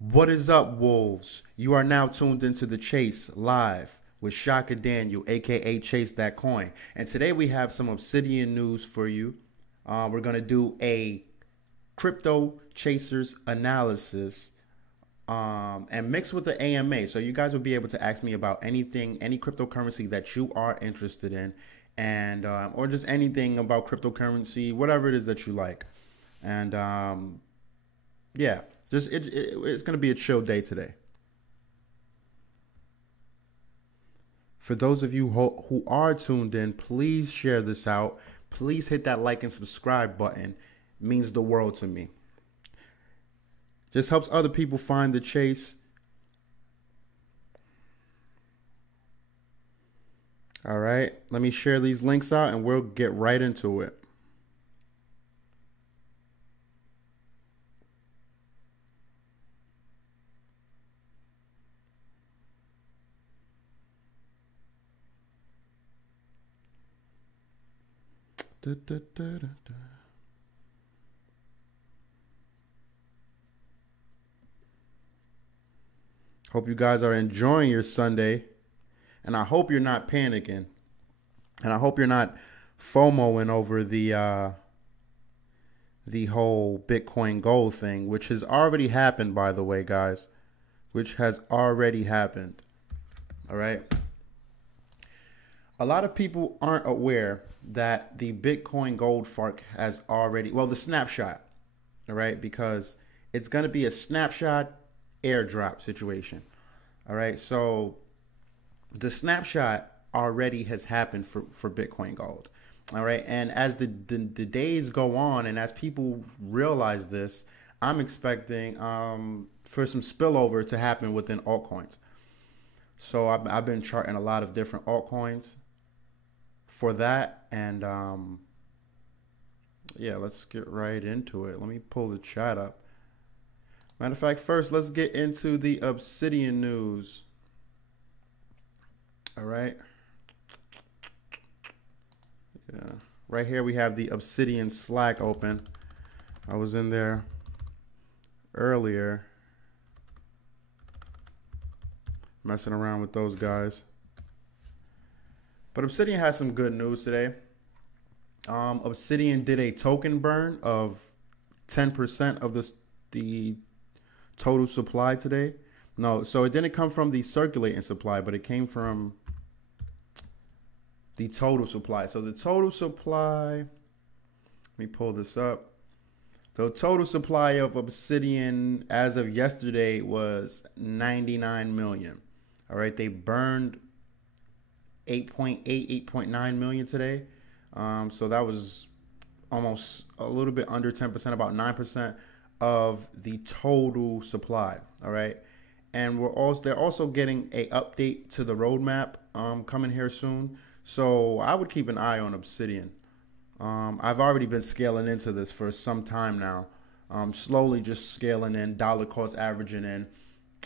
What is up, Wolves? You are now tuned into The Chase live with Shaka Daniel, aka Chase That Coin. And today we have some Obsidian news for you. We're going to do a crypto chasers analysis and mixed with the AMA. So you guys will be able to ask me about anything, any cryptocurrency that you are interested in, and or just anything about cryptocurrency, whatever it is that you like. And yeah, just it's going to be a chill day today. For those of you who are tuned in, please share this out. Please hit that like and subscribe button. It means the world to me. Just helps other people find the chase. All right, let me share these links out and we'll get right into it. Da, da, da, da, da. Hope you guys are enjoying your Sunday, and I hope you're not panicking, and I hope you're not FOMOing over the whole Bitcoin gold thing, which has already happened, by the way, guys, which has already happened. All right. A lot of people aren't aware that the Bitcoin gold fork has already, well, the snapshot, all right, because it's going to be a snapshot airdrop situation. All right. So the snapshot already has happened for Bitcoin gold. All right. And as the days go on and as people realize this, I'm expecting for some spillover to happen within altcoins. So I've been charting a lot of different altcoins for that. And yeah, let's get right into it. Let me pull the chat up. Matter of fact, first, let's get into the Obsidian news. All right. Yeah. Right here, we have the Obsidian Slack open. I was in there earlier messing around with those guys. But Obsidian has some good news today. Obsidian did a token burn of 10% of the total supply today. No, so it didn't come from the circulating supply, but it came from the total supply. So the total supply, let me pull this up. The total supply of Obsidian as of yesterday was 99 million. All right, they burned 8.9 million today. So that was almost a little bit under 10%, about 9% of the total supply. All right. And they're also getting a update to the roadmap coming here soon. So I would keep an eye on Obsidian. I've already been scaling into this for some time now. Slowly just scaling in, dollar cost averaging in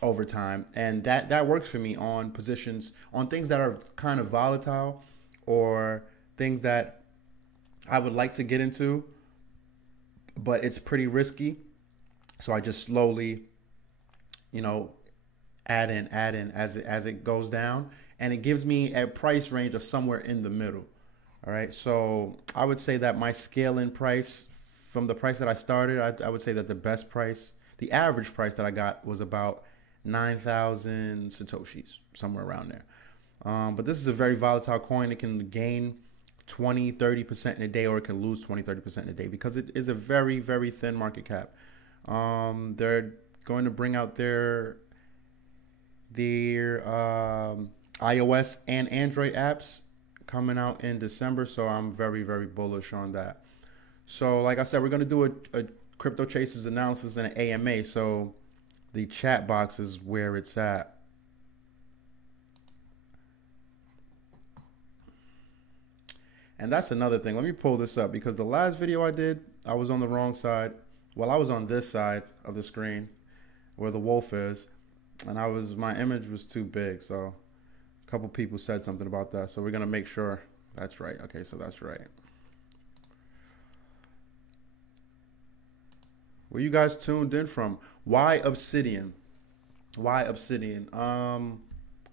over time. And that works for me on positions, on things that are kind of volatile or things that I would like to get into, but it's pretty risky. So I just slowly, you know, add in as it goes down, and it gives me a price range of somewhere in the middle. All right. So I would say that my scale-in price from the price that I started, I would say that the best price, the average price that I got was about 9,000 Satoshis, somewhere around there. But this is a very volatile coin. It can gain 20-30% in a day, or it can lose 20-30% in a day because it is a very, very thin market cap. They're going to bring out their iOS and Android apps coming out in December, so I'm very, very bullish on that. So like I said, we're going to do a crypto chasers analysis and an AMA, so the chat box is where it's at. And that's another thing. Let me pull this up because the last video I did, I was on the wrong side. Well, I was on this side of the screen where the wolf is, and my image was too big. So a couple people said something about that. So we're going to make sure that's right. Okay, so that's right. Where you guys tuned in from? Why Obsidian? Why Obsidian?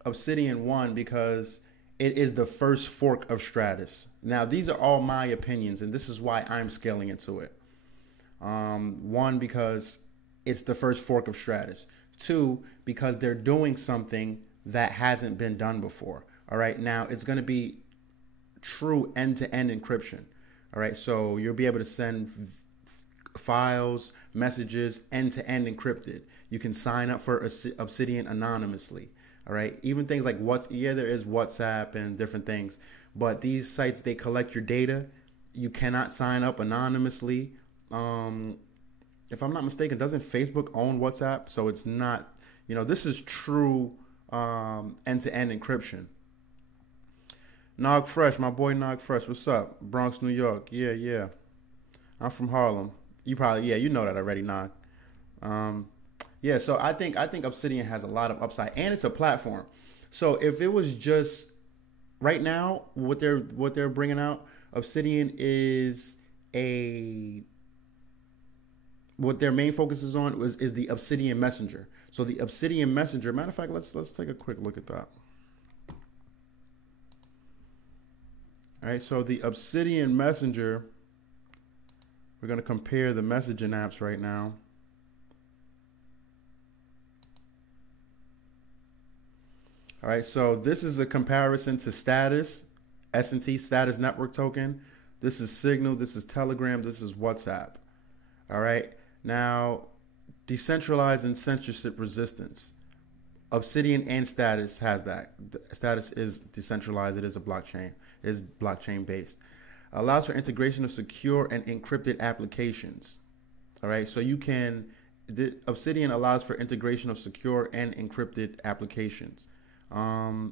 Obsidian one because it is the first fork of Stratus. Now these are all my opinions, and this is why I'm scaling into it. One, because it's the first fork of Stratus. Two, because they're doing something that hasn't been done before. All right, now it's going to be true end-to-end encryption. All right, so you'll be able to send files, messages end-to-end encrypted. You can sign up for Obsidian anonymously. All right, even things like there is WhatsApp and different things, but these sites, they collect your data. You cannot sign up anonymously. If I'm not mistaken, doesn't Facebook own WhatsApp? So it's not, this is true end-to-end encryption. Nog Fresh, my boy Nog Fresh, what's up? Bronx, New York. Yeah, yeah. I'm from Harlem. You probably, yeah, you know that already, Nog. Yeah, so I think Obsidian has a lot of upside, and it's a platform. So if it was just right now, what they're bringing out, Obsidian is what their main focus is on is the Obsidian Messenger. So the Obsidian Messenger, matter of fact, let's take a quick look at that. All right, so the Obsidian Messenger, we're going to compare the messaging apps right now. All right, so this is a comparison to Status, S&T, Status Network Token. This is Signal, this is Telegram, this is WhatsApp. All right, now decentralized and censorship resistance. Obsidian and Status has that. Status is decentralized, it is a blockchain, it is blockchain based. Allows for integration of secure and encrypted applications. All right, so Obsidian allows for integration of secure and encrypted applications.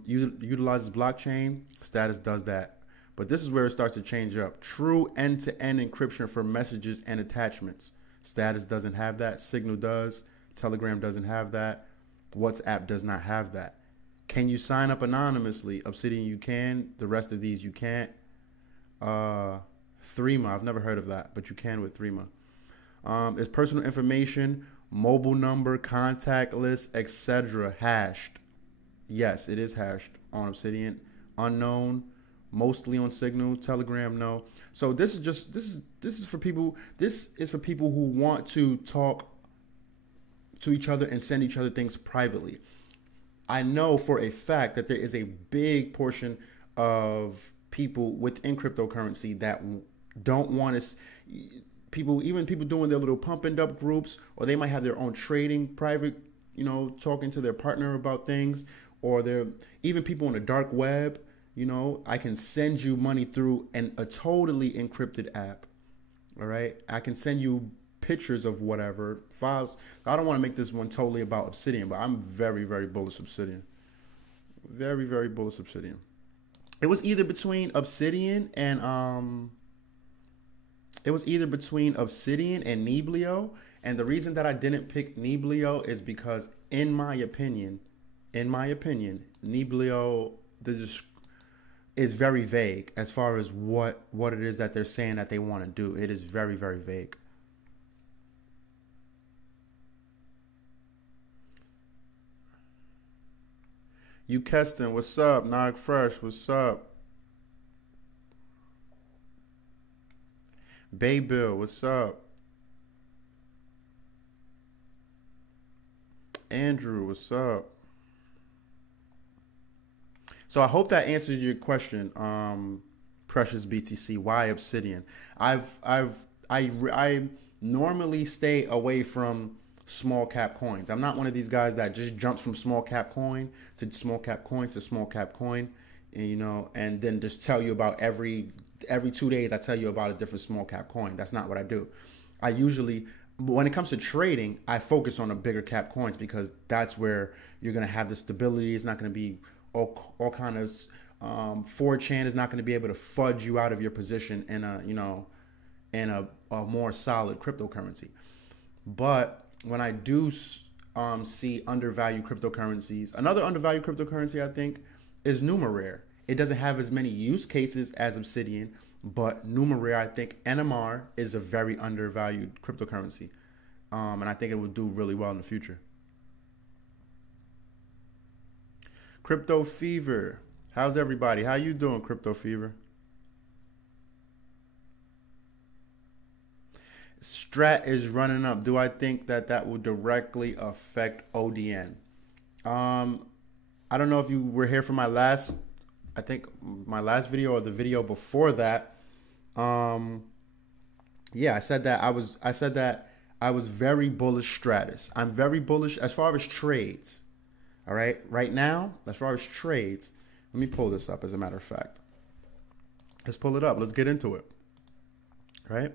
Utilizes blockchain, Status does that. But this is where it starts to change up. True end-to-end encryption for messages and attachments. Status doesn't have that. Signal does. Telegram doesn't have that. WhatsApp does not have that. Can you sign up anonymously? Obsidian, you can. The rest of these, you can't. Threema, I've never heard of that, but you can with Threema. Is personal information, mobile number, contact list, etc. hashed? Yes, it is hashed on Obsidian. Unknown, mostly on Signal. Telegram, no. So this is for people. This is for people who want to talk to each other and send each other things privately. I know for a fact that there is a big portion of people within cryptocurrency that don't want to. Even people doing their little pump and dump groups, or they might have their own trading private, talking to their partner about things. Or even people on the dark web, I can send you money through a totally encrypted app. All right. I can send you pictures of whatever files. I don't want to make this one totally about Obsidian, but I'm very, very bullish Obsidian. Very, very bullish Obsidian. It was either between Obsidian and Neblio. And the reason that I didn't pick Neblio is because in my opinion, Neblio is very vague as far as what it is that they're saying that they want to do. It is very, very vague. You Keston, what's up? Nog Fresh, what's up? Bay Bill, what's up? Andrew, what's up? So I hope that answers your question, Precious BTC. Why Obsidian? I normally stay away from small cap coins. I'm not one of these guys that just jumps from small cap coin to small cap coin to small cap coin, and then just tell you about every 2 days I tell you about a different small cap coin. That's not what I do. I usually, when it comes to trading, I focus on the bigger cap coins because that's where you're gonna have the stability. It's not gonna be all kind of 4chan is not going to be able to fudge you out of your position in a more solid cryptocurrency. But when I do see undervalued cryptocurrencies, another undervalued cryptocurrency I think is Numerare. It doesn't have as many use cases as Obsidian, but Numerare, I think NMR is a very undervalued cryptocurrency, and I think it will do really well in the future. Crypto Fever. How's everybody? How you doing, Crypto Fever? Strat is running up. Do I think that that will directly affect ODN? Um, I don't know if you were here for my last, I think my last video or the video before that. Um, yeah, I said that I was very bullish Stratus. I'm very bullish as far as trades. All right, right now, as far as trades, let me pull this up. As a matter of fact, let's pull it up. Let's get into it. All right.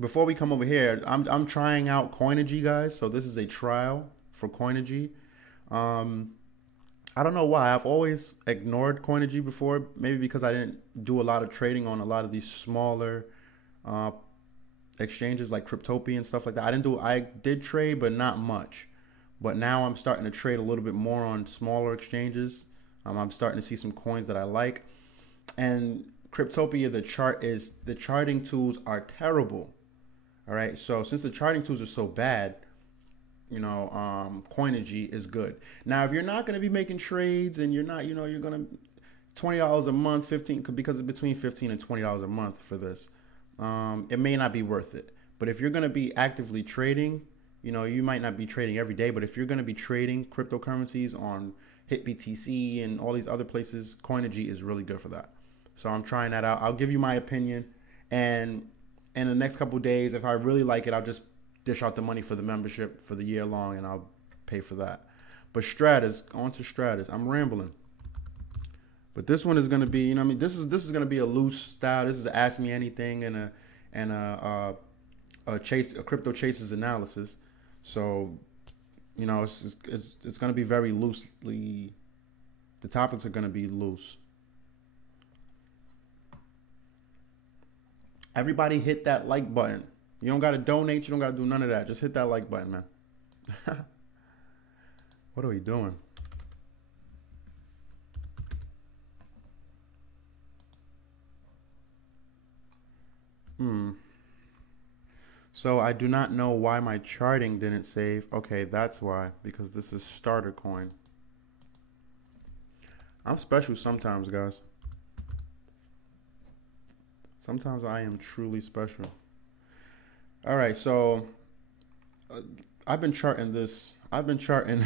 Before we come over here, I'm trying out Coinigy, guys. So this is a trial for Coinigy. I don't know why. I've always ignored Coinigy before. Maybe because I didn't do a lot of trading on a lot of these smaller exchanges like Cryptopia and stuff like that. I did trade, but not much. But now I'm starting to trade a little bit more on smaller exchanges. I'm starting to see some coins that I like. And Cryptopia, the charting tools are terrible. All right. So since the charting tools are so bad, Coinigy is good. Now, if you're not going to be making trades and you're not, you're going to $20 a month, 15, because it's between $15 and $20 a month for this. It may not be worth it. But if you're going to be actively trading, you might not be trading every day, but if you're going to be trading cryptocurrencies on HitBTC and all these other places, Coinigy is really good for that. So I'm trying that out. I'll give you my opinion, and in the next couple of days, if I really like it, I'll just dish out the money for the membership for the year long, and I'll pay for that. But Stratus, on to Stratus. I'm rambling. But this one is going to be, this is going to be a loose style. This is a Ask Me Anything and a crypto chasers analysis. So, it's going to be very loosely. The topics are going to be loose. Everybody hit that like button. You don't got to donate. You don't got to do none of that. Just hit that like button, man. What are we doing? So I do not know why my charting didn't save. Okay, that's why. Because this is starter coin. I'm special sometimes, guys. Sometimes I am truly special. All right, so I've been charting this. I've been charting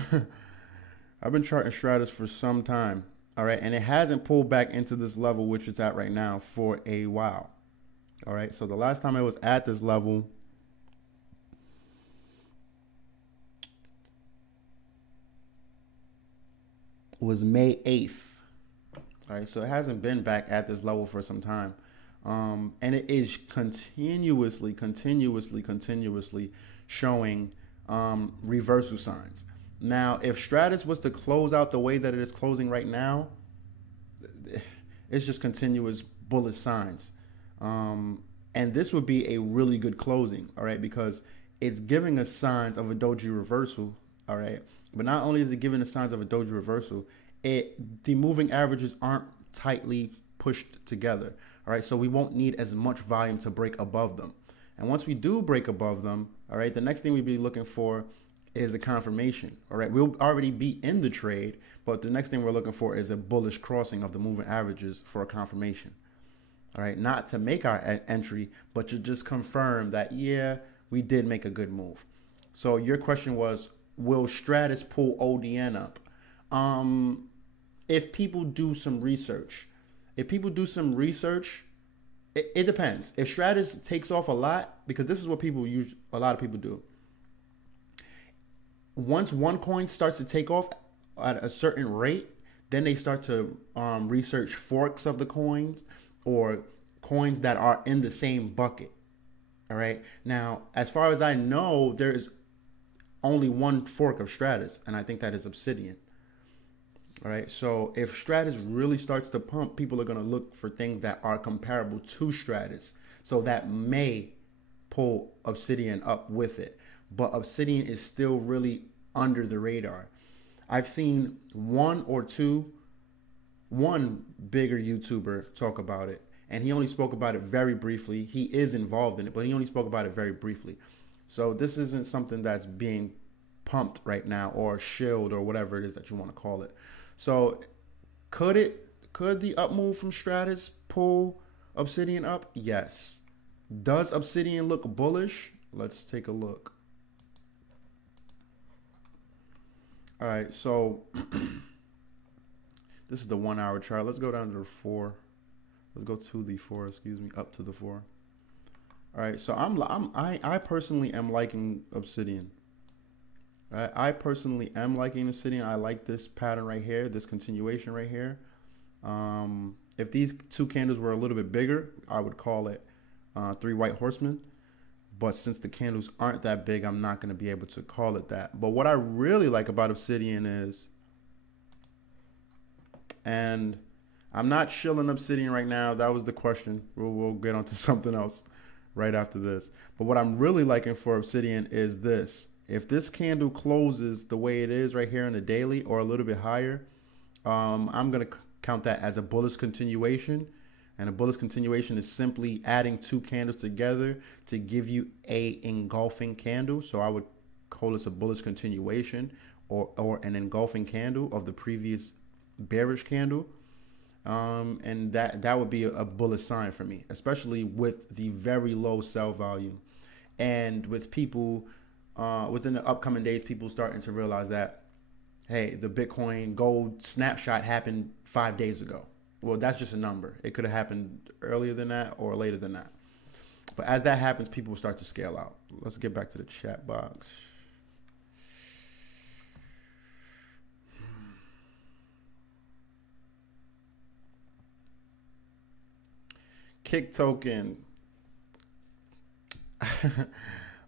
Stratus for some time. All right, and it hasn't pulled back into this level, which it's at right now, for a while. All right, so the last time it was at this level was May 8th. All right, so it hasn't been back at this level for some time. And it is continuously showing reversal signs. Now, if Stratus was to close out the way that it is closing right now, it's just continuous bullish signs. And this would be a really good closing, all right, because it's giving us signs of a doji reversal, all right. But not only is it giving us signs of a doji reversal, the moving averages aren't tightly pushed together. All right, so we won't need as much volume to break above them. And once we do break above them, all right, the next thing we'd be looking for is a confirmation. All right, we'll already be in the trade, but the next thing we're looking for is a bullish crossing of the moving averages for a confirmation. All right, not to make our entry, but to just confirm that, yeah, we did make a good move. So your question was, will Stratus pull ODN up? If people do some research, it depends. If Stratus takes off a lot, because this is what a lot of people do. Once one coin starts to take off at a certain rate, then they start to research forks of the coins or coins that are in the same bucket. All right. Now, as far as I know, there is only one fork of Stratus, and I think that is Obsidian. All right. So if Stratus really starts to pump, people are going to look for things that are comparable to Stratus. So that may pull Obsidian up with it. But Obsidian is still really under the radar. I've seen one bigger YouTuber talk about it, and he only spoke about it very briefly. He is involved in it, but he only spoke about it very briefly. So this isn't something that's being pumped right now, or shield, or whatever it is that you want to call it. So could the up move from Stratus pull Obsidian up? Yes. Does Obsidian look bullish? Let's take a look. All right, so this is the 1 hour chart. Let's go down to the 4. Let's go to the 4, excuse me, up to the 4. All right, so I personally am liking Obsidian. I personally am liking Obsidian. I like this pattern right here, this continuation right here. If these two candles were a little bit bigger, I would call it 3 white horsemen. But since the candles aren't that big, I'm not going to be able to call it that. But what I really like about Obsidian is, and I'm not shilling Obsidian right now. That was the question. We'll get onto something else right after this. But what I'm really liking for Obsidian is this. If this candle closes the way it is right here in the daily, or a little bit higher, I'm going to count that as a bullish continuation. And a bullish continuation is simply adding 2 candles together to give you a engulfing candle. So I would call this a bullish continuation, or an engulfing candle of the previous bearish candle. And that would be a bullish sign for me, especially with the very low sell volume. And with people, within the upcoming days, people starting to realize that, hey, the Bitcoin gold snapshot happened 5 days ago. Well, that's just a number. It could have happened earlier than that or later than that. But as that happens, people will start to scale out. Let's get back to the chat box. Kick token.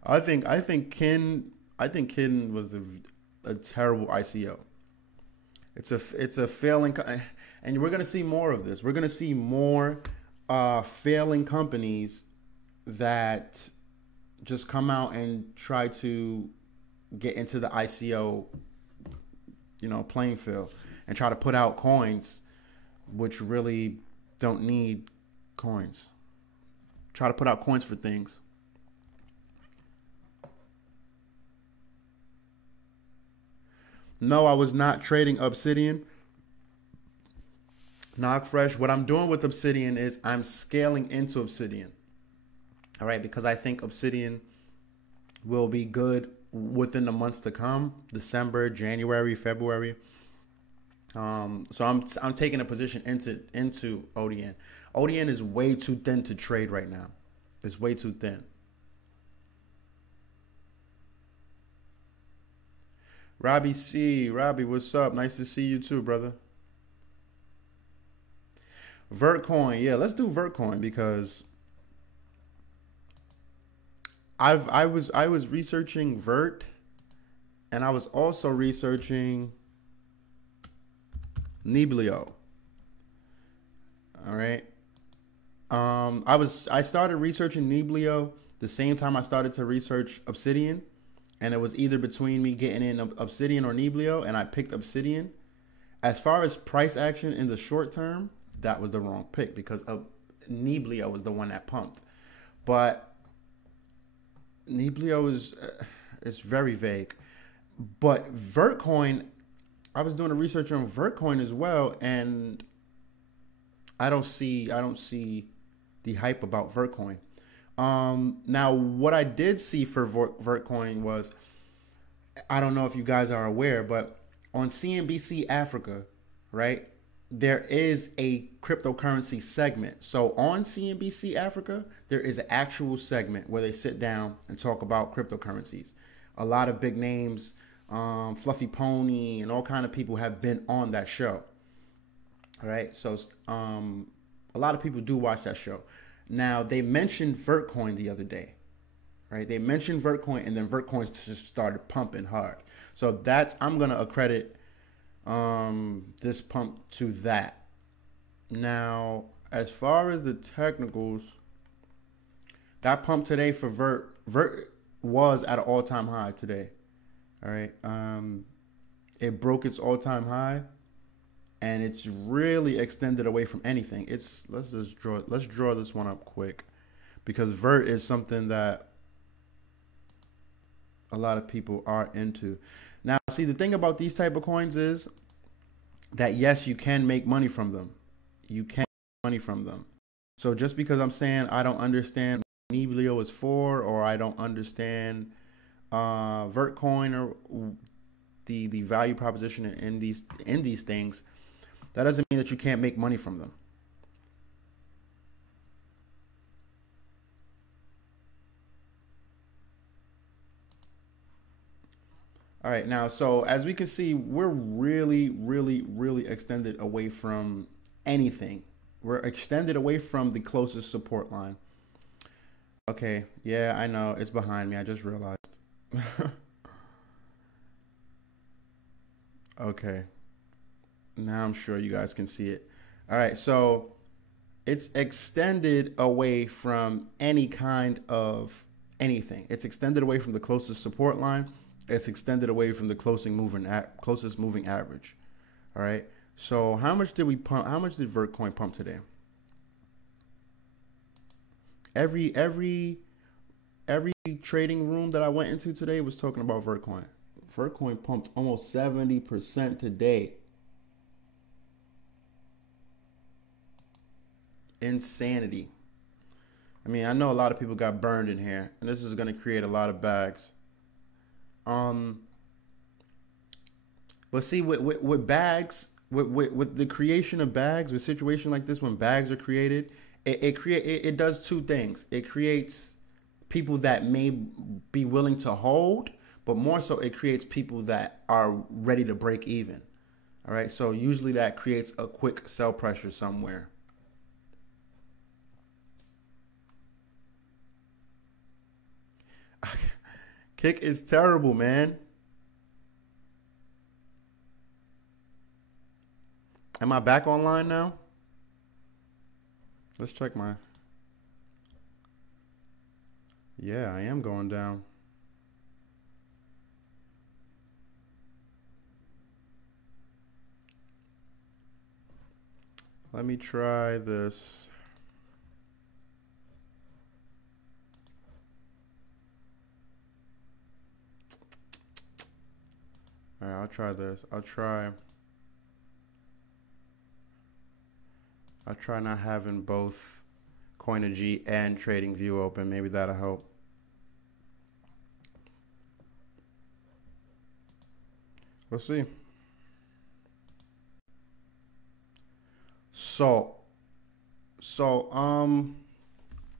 I think Kin was a terrible ICO. It's a failing, and we're gonna see more of this. We're gonna see more failing companies that just come out and try to get into the ICO, playing field, and try to put out coins which really don't need coins. Try to put out coins for things. No, I was not trading Obsidian. Knock fresh. What I'm doing with Obsidian is I'm scaling into Obsidian. All right, because I think Obsidian will be good within the months to come, December, January, February. So I'm taking a position into ODN. ODN is way too thin to trade right now. It's way too thin. Robbie C. Robbie, what's up? Nice to see you too, brother. Vertcoin. Yeah, let's do Vertcoin because I was researching Vert, and I was also researching Niblio. All right. I started researching Niblio the same time I started to research Obsidian. And it was either between me getting in Obsidian or Niblio, and I picked Obsidian. As far as price action in the short term, that was the wrong pick because Niblio was the one that pumped. But Niblio is very vague. But Vertcoin, I was doing a research on Vertcoin as well, and I don't see the hype about Vertcoin. Now, what I did see for Vertcoin was, I don't know if you guys are aware, but on CNBC Africa, right, there is a cryptocurrency segment. So on CNBC Africa, there is an actual segment where they sit down and talk about cryptocurrencies. A lot of big names, Fluffy Pony and all kind of people have been on that show. All right, so a lot of people do watch that show. Now, they mentioned Vertcoin the other day, right? They mentioned Vertcoin, and then Vertcoin just started pumping hard. So I'm going to accredit this pump to that. Now, as far as the technicals, that pump today for Vert was at an all-time high today. All right. It broke its all-time high. And it's really extended away from anything. Let's draw this one up quick, because Vert is something that a lot of people are into. Now, see, the thing about these type of coins is that yes, you can make money from them. You can make money from them. So just because I'm saying I don't understand what Nebulio is for, or I don't understand Vertcoin or the value proposition in these things, that doesn't mean that you can't make money from them. All right, now, so as we can see, we're really, really, really extended away from anything. We're extended away from the closest support line. Okay, yeah, I know, it's behind me, I just realized. Okay, now I'm sure you guys can see it. All right, so it's extended away from any kind of anything. It's extended away from the closest support line. It's extended away from the closest moving average. All right. So how much did we pump? How much did Vertcoin pump today? Every trading room that I went into today was talking about Vertcoin. Vertcoin pumped almost 70% today. Insanity. I mean, I know a lot of people got burned in here, and this is going to create a lot of bags. But see, with bags, with the creation of bags, with a situation like this, when bags are created, it does two things. It creates people that may be willing to hold, but more so, it creates people that are ready to break even. All right, so usually that creates a quick sell pressure somewhere. Kick is terrible, man. Am I back online now? Let's check my... Yeah, I am going down. Let me try this. All right, I'll try this. I'll try not having both Coinergy and TradingView open. Maybe that'll help. We'll see. Salt.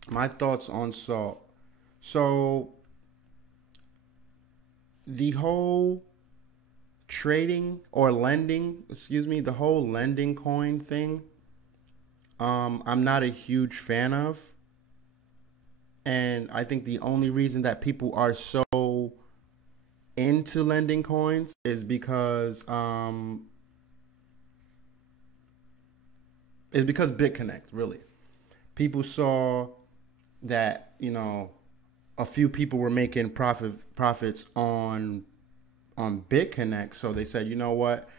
My thoughts on salt. So the whole trading or lending, the whole lending coin thing, I'm not a huge fan of. And I think the only reason that people are so into lending coins is because BitConnect, really. People saw that, a few people were making profits on BitConnect, so they said, you know what,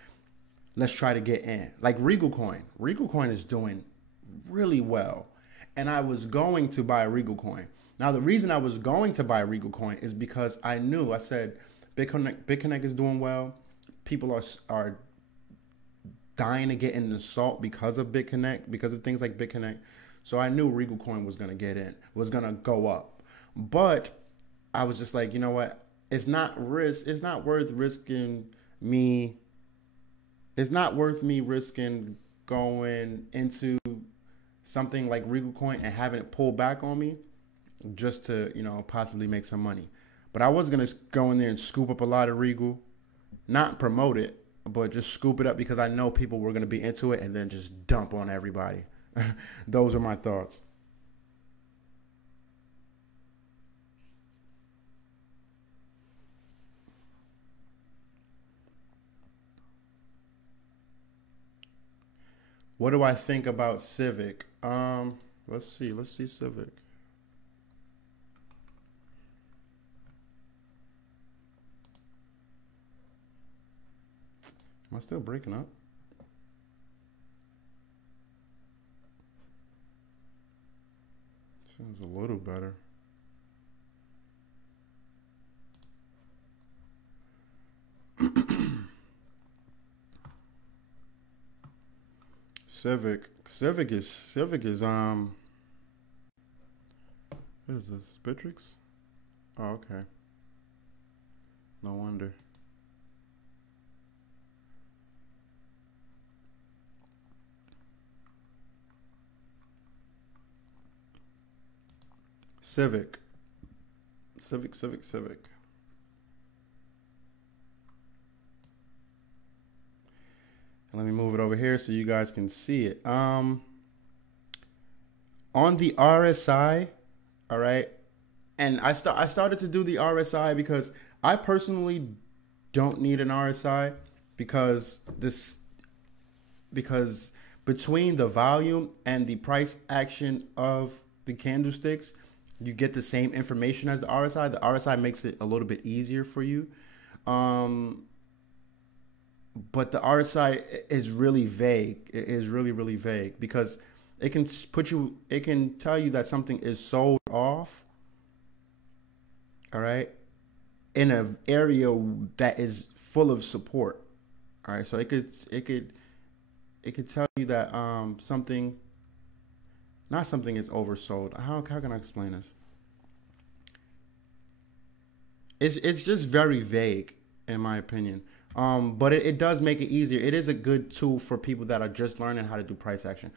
let's try to get in. Like Regal Coin is doing really well, and I was going to buy a Regal Coin. Now, the reason I was going to buy a Regal Coin is because I said BitConnect is doing well. People are dying to get into salt because of BitConnect, because of things like BitConnect. So I knew Regal Coin was going to was going to go up. But I was just like, you know what? It's not worth me risking going into something like Regal Coin and having it pull back on me just to, possibly make some money. But I was going to go in there and scoop up a lot of Regal, not promote it, but just scoop it up because I know people were going to be into it and then just dump on everybody. Those are my thoughts. What do I think about Civic? Let's see Civic. Am I still breaking up? Seems a little better. Civic is what is this? Bitrix? Oh, okay. No wonder. Civic. Let me move it over here so you guys can see it. On the RSI, all right, and I started to do the RSI because I personally don't need an RSI because between the volume and the price action of the candlesticks, you get the same information as the RSI. The RSI makes it a little bit easier for you. But the RSI is really vague. It is really, really vague because it can tell you that something is sold off, all right, in an area that is full of support. All right, so it could tell you that something is oversold. How can I explain this? It's just very vague in my opinion. But it does make it easier. It is a good tool for people that are just learning how to do price action.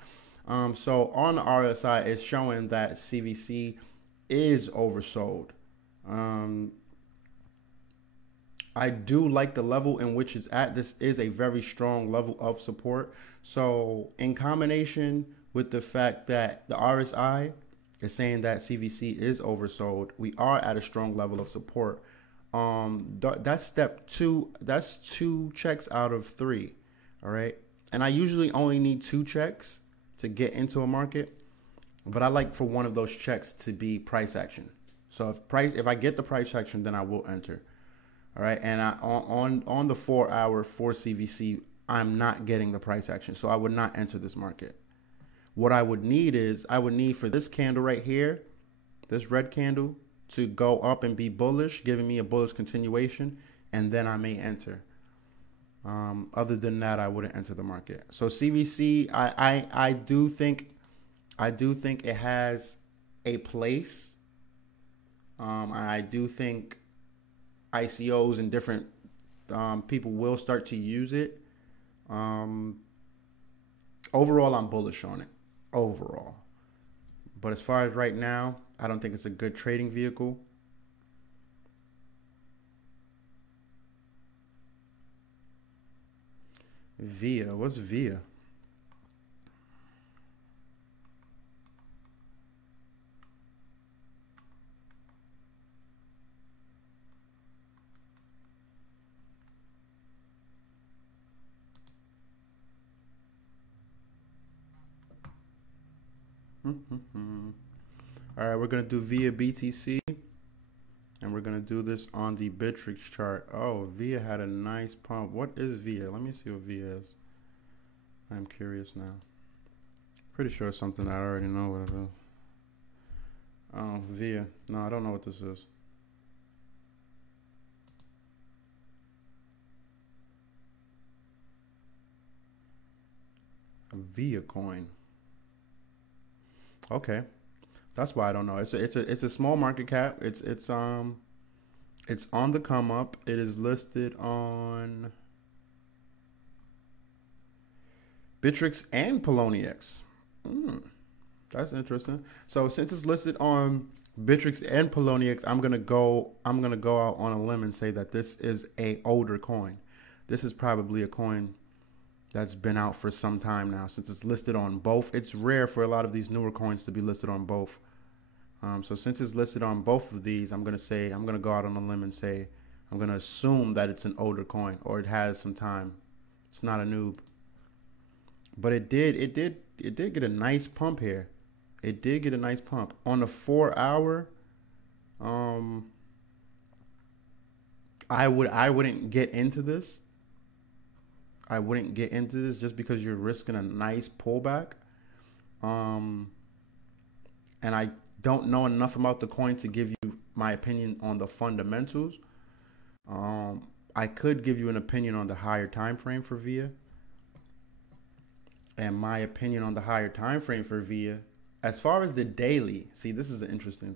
So on the RSI, it's showing that CVC is oversold. I do like the level in which it's at. This is a very strong level of support. So in combination with the fact that the RSI is saying that CVC is oversold, we are at a strong level of support. That's step 2. That's 2 checks out of 3. All right. And I usually only need 2 checks to get into a market, but I like for one of those checks to be price action. So if I get the price action, then I will enter. All right. And on the 4 hour for CVC, I'm not getting the price action. So I would not enter this market. What I would need for this candle right here, this red candle, to go up and be bullish, giving me a bullish continuation, and then I may enter. Other than that, I wouldn't enter the market. So CVC, I do think it has a place. I do think ICOs and different people will start to use it. Overall, I'm bullish on it. Overall. But as far as right now, I don't think it's a good trading vehicle. VIA, what's VIA? All right, we're going to do VIA BTC, and we're going to do this on the Bitrix chart. Oh, VIA had a nice pump. What is VIA? Let me see what VIA is. I'm curious now. Pretty sure it's something that I already know what it is. Oh, VIA. No, I don't know what this is. A VIA coin. Okay. That's why I don't know. It's a small market cap. It's on the come up. It is listed on Bitrix and Poloniex. That's interesting. So since it's listed on Bitrix and Poloniex, I'm gonna go out on a limb and say that this is a older coin. This is probably a coin that's been out for some time now, since it's listed on both. It's rare for a lot of these newer coins to be listed on both. So since it's listed on both of these, I'm gonna go out on a limb and say I'm gonna assume that it's an older coin or it has some time. It's not a noob. But it did get a nice pump here. It did get a nice pump on the 4 hour. I wouldn't get into this. I wouldn't get into this just because you're risking a nice pullback. And I don't know enough about the coin to give you my opinion on the fundamentals. I could give you an opinion on the higher time frame for VIA. and my opinion on the higher time frame for VIA. As far as the daily, see, this is interesting.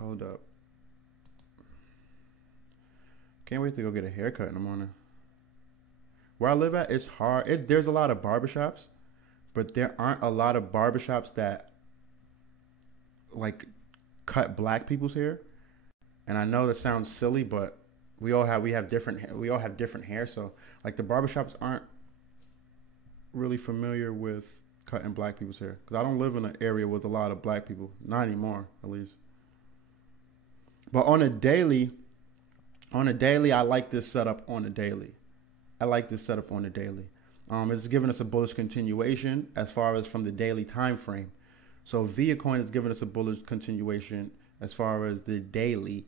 Hold up. Can't wait to go get a haircut in the morning. Where I live at, it's hard. There's a lot of barbershops, but there aren't a lot of barbershops that like cut black people's hair. And I know that sounds silly, but we have different hair, so like the barbershops aren't really familiar with cutting black people's hair, because I don't live in an area with a lot of black people, not anymore at least. But on a daily, I like this setup on a daily. It's giving us a bullish continuation as far as from the daily time frame. So VIA coin is giving us a bullish continuation as far as the daily.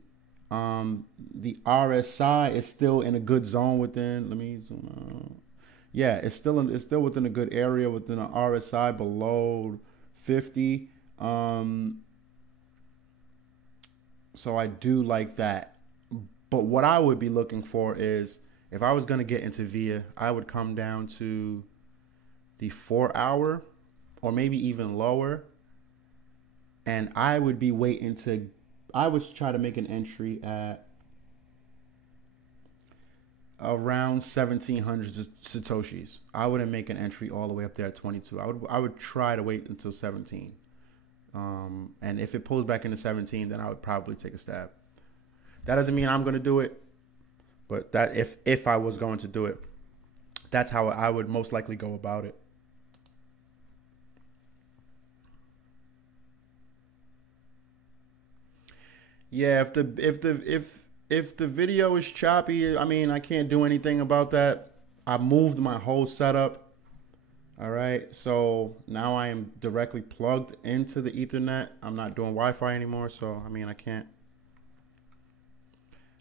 The RSI is still in a good zone within. Let me zoom out. Yeah, it's still within a good area within an RSI below 50. So I do like that. But what I would be looking for is, if I was going to get into VIA, I would come down to the 4 hour or maybe even lower. And I would be waiting I would try to make an entry at around 1,700 Satoshis. I wouldn't make an entry all the way up there at 22. I would try to wait until 17. And if it pulls back into 17, then I would probably take a stab. That doesn't mean I'm going to do it, but that if I was going to do it, that's how I would most likely go about it. Yeah, if the video is choppy, I mean, I can't do anything about that. I moved my whole setup. All right, so now I am directly plugged into the Ethernet. I'm not doing Wi-Fi anymore, so I mean, I can't.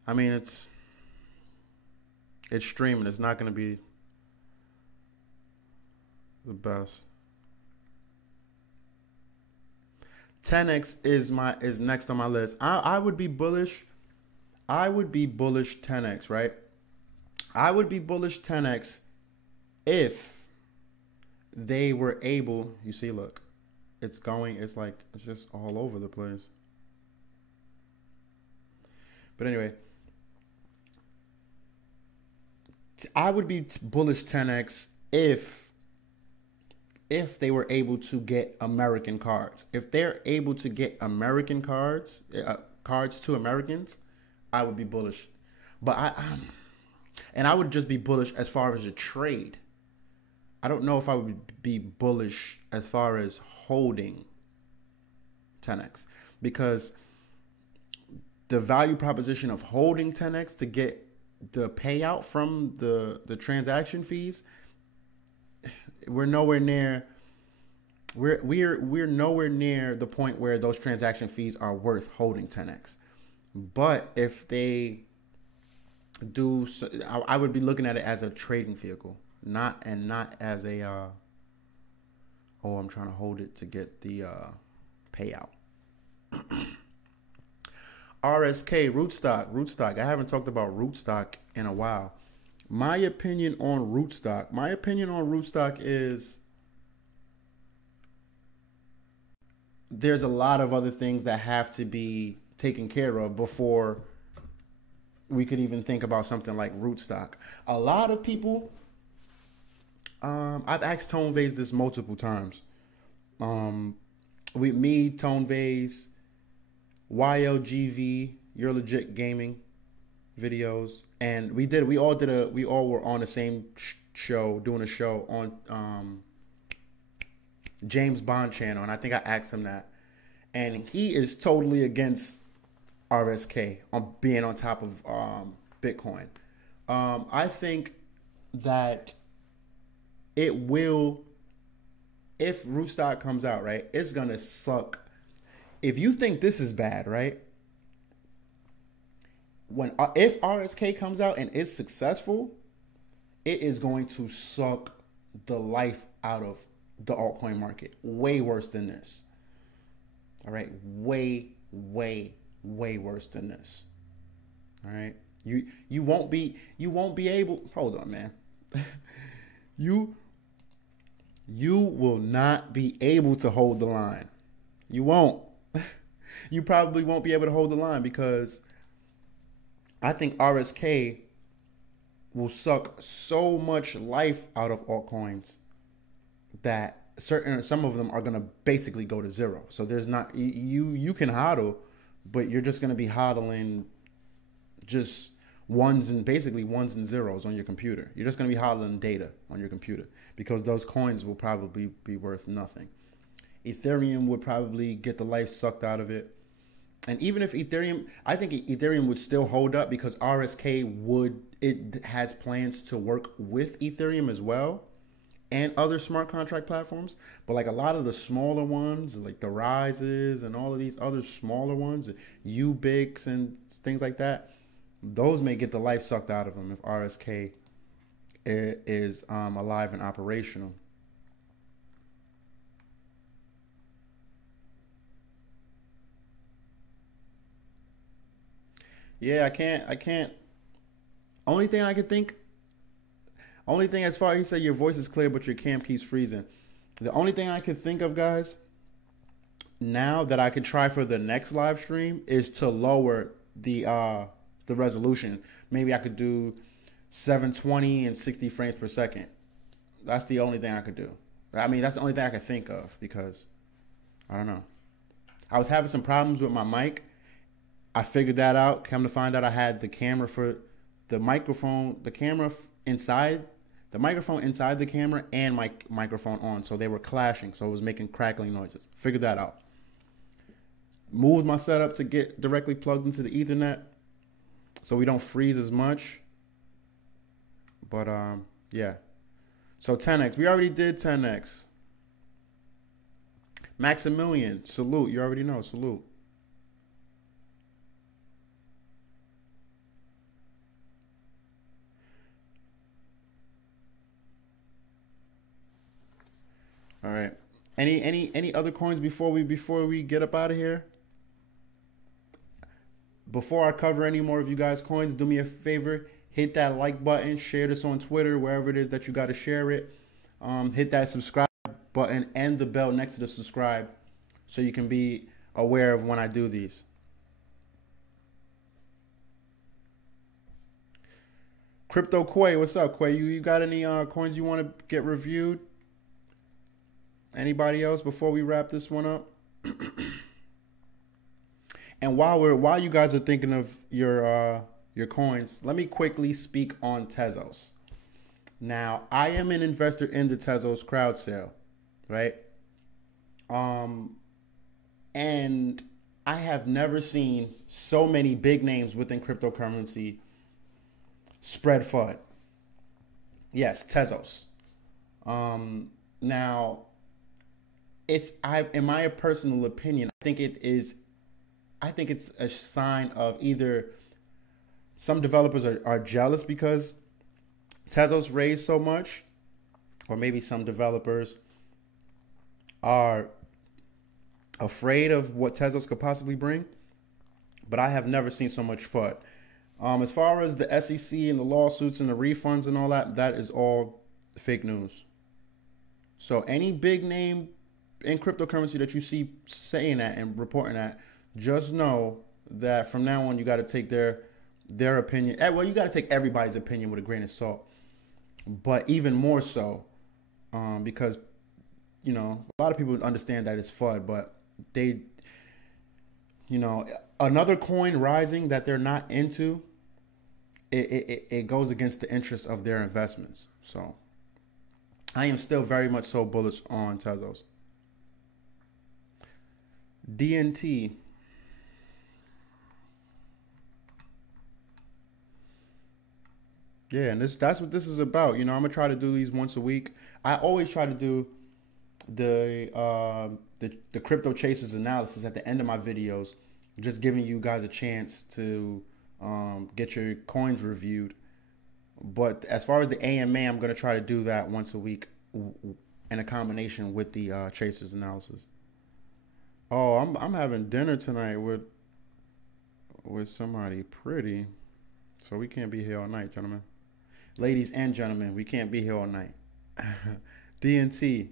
I mean, it's streaming. It's not going to be the best. TenX is next on my list. I would be bullish. I would be bullish 10x, right? I would be bullish 10x if they were able, you see, look, it's just all over the place. But anyway, I would be bullish 10x if they were able to get American cards. If they're able to get American cards, cards to Americans, I would be bullish. But I would just be bullish as far as a trade. I don't know if I would be bullish as far as holding 10x, because the value proposition of holding 10x to get the payout from the transaction fees, we're nowhere near the point where those transaction fees are worth holding 10x. But if they do, I would be looking at it as a trading vehicle, not as a I'm trying to hold it to get the payout. RSK, Rootstock. I haven't talked about Rootstock in a while. My opinion on Rootstock is there's a lot of other things that have to be taken care of before we could even think about something like Rootstock. A lot of people, I've asked Tone Vase this multiple times. With me, Tone Vase, YLGV, You're Legit Gaming videos, and we all were on the same show, doing a show on James Bond channel, and I think I asked him that, and he is totally against RSK on being on top of Bitcoin. I think that it will, if Rootstock comes out, right, it's gonna suck. If you think this is bad, right, if RSK comes out and is successful, it is going to suck the life out of the altcoin market. Way worse than this. All right, way worse than this. All right, You won't be able. Hold on, man. You you will not be able to hold the line. You won't. You probably won't be able to hold the line because I think RSK will suck so much life out of altcoins that some of them are gonna basically go to zero. So there's not you can hodl, but you're just gonna be hodling just ones and zeros on your computer. You're just gonna be hodling data on your computer because those coins will probably be worth nothing. Ethereum would probably get the life sucked out of it. And even if Ethereum, I think Ethereum would still hold up because it has plans to work with Ethereum as well and other smart contract platforms. But like a lot of the smaller ones, like the Rises and all of these other smaller ones, Ubix and things like that, those may get the life sucked out of them if RSK is alive and operational. Yeah, I can't. Only thing I could think, only thing as far as he said your voice is clear, but your cam keeps freezing. The only thing I could think of, guys, now that I could try for the next live stream is to lower the resolution. Maybe I could do 720 and 60 frames per second. That's the only thing I could do. I mean, that's the only thing I could think of because I don't know. I was having some problems with my mic. I figured that out. Come to find out, I had the camera for the microphone, the camera inside, the microphone inside the camera, and my microphone on, so they were clashing. So it was making crackling noises. Figured that out. Moved my setup to get directly plugged into the Ethernet, so we don't freeze as much. But yeah. So TenX, we already did TenX. Maximilian, salute. You already know, salute. All right. Any other coins before we get up out of here? Before I cover any more of you guys' coins, do me a favor, hit that like button, share this on Twitter, wherever it is that you got to share it. Hit that subscribe button and the bell next to the subscribe so you can be aware of when I do these. Crypto Quay, what's up, Quay? You got any coins you want to get reviewed? Anybody else before we wrap this one up? And while you guys are thinking of your coins, let me quickly speak on Tezos. Now, I am an investor in the Tezos crowd sale, right? And I have never seen so many big names within cryptocurrency spread FUD. Yes, Tezos. Now, in my personal opinion, I think it's a sign of either some developers are jealous because Tezos raised so much, or maybe some developers are afraid of what Tezos could possibly bring. But I have never seen so much FUD. As far as the SEC and the lawsuits and the refunds and all that, that is all fake news. So any big name in cryptocurrency that you see saying that and reporting that, just know that from now on you got to take their opinion. Well, you got to take everybody's opinion with a grain of salt, but even more so because a lot of people understand that it's FUD, but they, another coin rising that they're not into, it goes against the interest of their investments. So I am still very much so bullish on Tezos. DNT. Yeah, and that's what this is about. I'm gonna try to do these once a week. I always try to do the crypto chasers analysis at the end of my videos, just giving you guys a chance to get your coins reviewed. But as far as the AMA, I'm gonna try to do that once a week in a combination with the chasers analysis. Oh, I'm having dinner tonight with somebody pretty. So we can't be here all night, gentlemen. Ladies and gentlemen, we can't be here all night. DNT.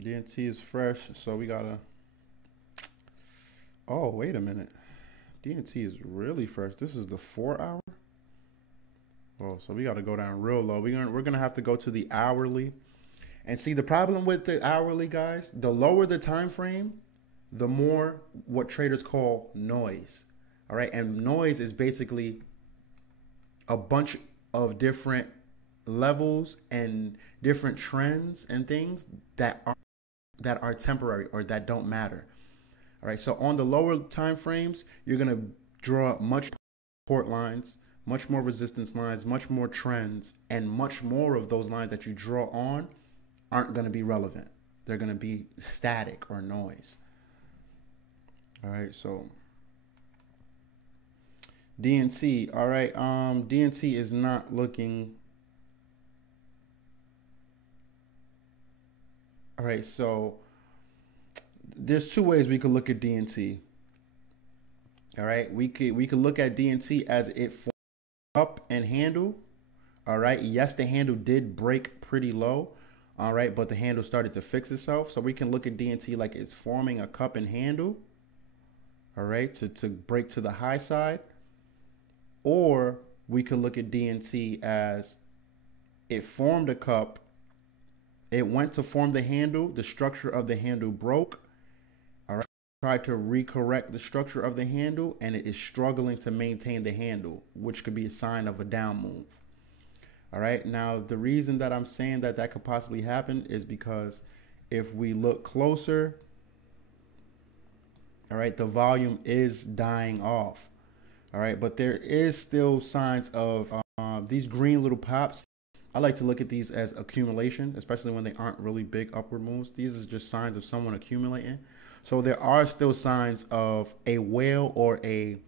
DNT is fresh, so we gotta. Oh, wait a minute. DNT is really fresh. This is the 4 hour. Oh, so we gotta go down real low. We're gonna have to go to the hourly. And see, the problem with the hourly, guys, the lower the time frame, the more what traders call noise. All right, and noise is basically a bunch of different levels and different trends and things that are temporary or that don't matter. All right, so on the lower time frames, you're gonna draw much support lines, much more resistance lines, much more trends, and much more of those lines that you draw on aren't gonna be relevant. They're gonna be static or noise. All right, so DNC. All right, DNC is not looking. All right, so there's two ways we could look at DNC. All right, we could look at DNC as it formed up and handle. All right, yes, the handle did break pretty low. All right, but the handle started to fix itself. So we can look at DNT like it's forming a cup and handle. All right, to break to the high side. Or we could look at DNT as it formed a cup. It went to form the handle. The structure of the handle broke. All right, tried to recorrect the structure of the handle, and it is struggling to maintain the handle, which could be a sign of a down move. All right, now the reason that I'm saying that that could possibly happen is because if we look closer, all right, the volume is dying off. All right, but there is still signs of these green little pops. I like to look at these as accumulation, especially when they aren't really big upward moves. These are just signs of someone accumulating. So there are still signs of a whale or a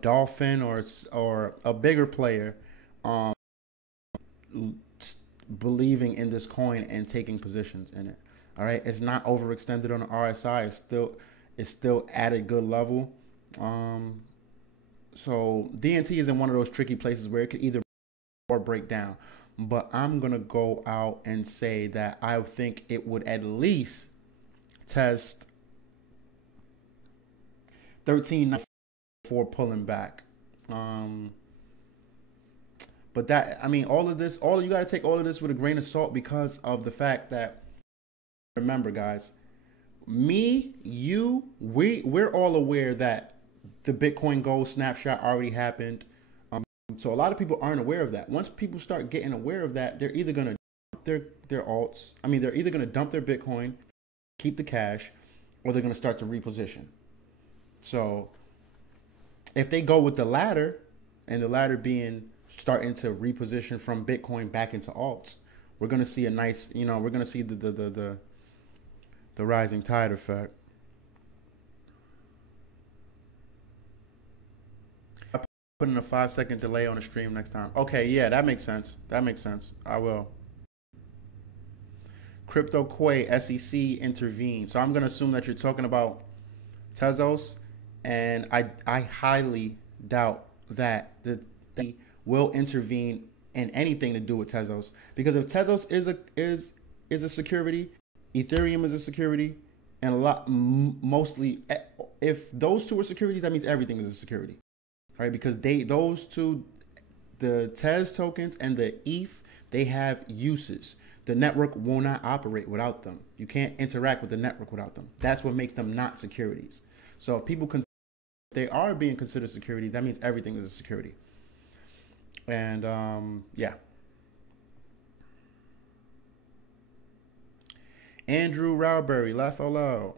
dolphin or a bigger player believing in this coin and taking positions in it. All right, it's not overextended on the RSI. It's still at a good level. So DNT is in one of those tricky places where it could either or break down. But I'm gonna go out and say that I think it would at least test 13 before pulling back. But that, I mean, all you gotta take all of this with a grain of salt because of the fact that, remember guys, we're all aware that the Bitcoin gold snapshot already happened. So a lot of people aren't aware of that. Once people start getting aware of that, they're either going to dump their alts. I mean, they're either going to dump their Bitcoin, keep the cash, or they're going to start to reposition. So if they go with the latter, and the latter being starting to reposition from Bitcoin back into alts, we're going to see a nice, we're going to see the rising tide effect. Putting a 5-second delay on the stream next time. Okay, yeah, that makes sense. I will. Crypto Quay SEC intervened. So I'm gonna assume that you're talking about Tezos, and I highly doubt that they will intervene in anything to do with Tezos, because if Tezos is a security, Ethereum is a security, and mostly if those two are securities, that means everything is a security. Right, because those two, the Tez tokens and the ETH, they have uses. The network will not operate without them. You can't interact with the network without them. That's what makes them not securities. So if people they are being considered securities, that means everything is a security. And yeah. Andrew Rowberry, laugh out loud.